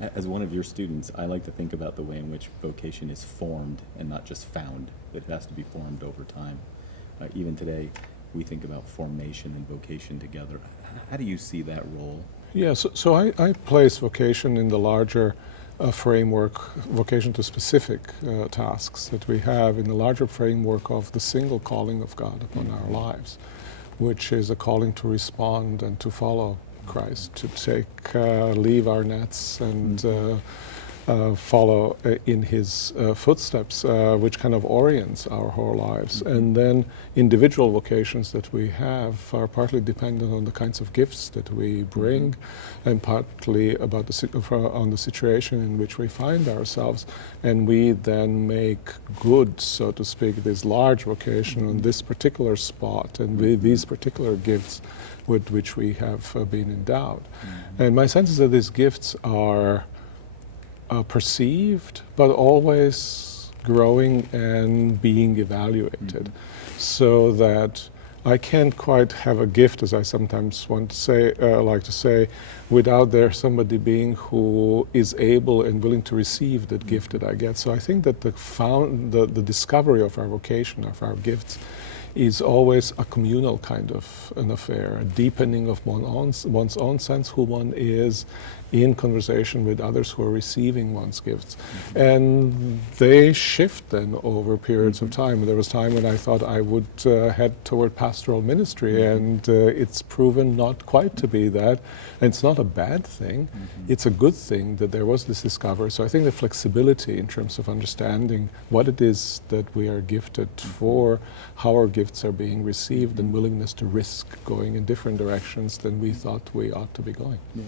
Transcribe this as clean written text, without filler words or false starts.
As one of your students, I like to think about the way in which vocation is formed and not just found, that it has to be formed over time. Even today, we think about formation and vocation together. How do you see that role? Yeah, so I place vocation in the larger framework, vocation to specific tasks that we have in the larger framework of the single calling of God upon our lives, which is a calling to respond and to follow Christ, to leave our nets and follow in his footsteps, which kind of orients our whole lives. And then individual vocations that we have are partly dependent on the kinds of gifts that we bring, and partly about on the situation in which we find ourselves. And we then make good, so to speak, this large vocation on this particular spot and with these particular gifts with which we have been endowed. And my sense is that these gifts are perceived, but always growing and being evaluated, so that I can't quite have a gift, as I sometimes want to say, like to say, without there somebody being who is able and willing to receive that gift that I get. So I think that the discovery of our vocation, of our gifts, is always a communal kind of an affair, a deepening of one's own sense who one is in conversation with others who are receiving one's gifts. And they shift then over periods of time. There was time when I thought I would head toward pastoral ministry, and it's proven not quite to be that. And it's not a bad thing. It's a good thing that there was this discovery. So I think the flexibility in terms of understanding what it is that we are gifted for, how our gifts are being received, and willingness to risk going in different directions than we thought we ought to be going. Yeah.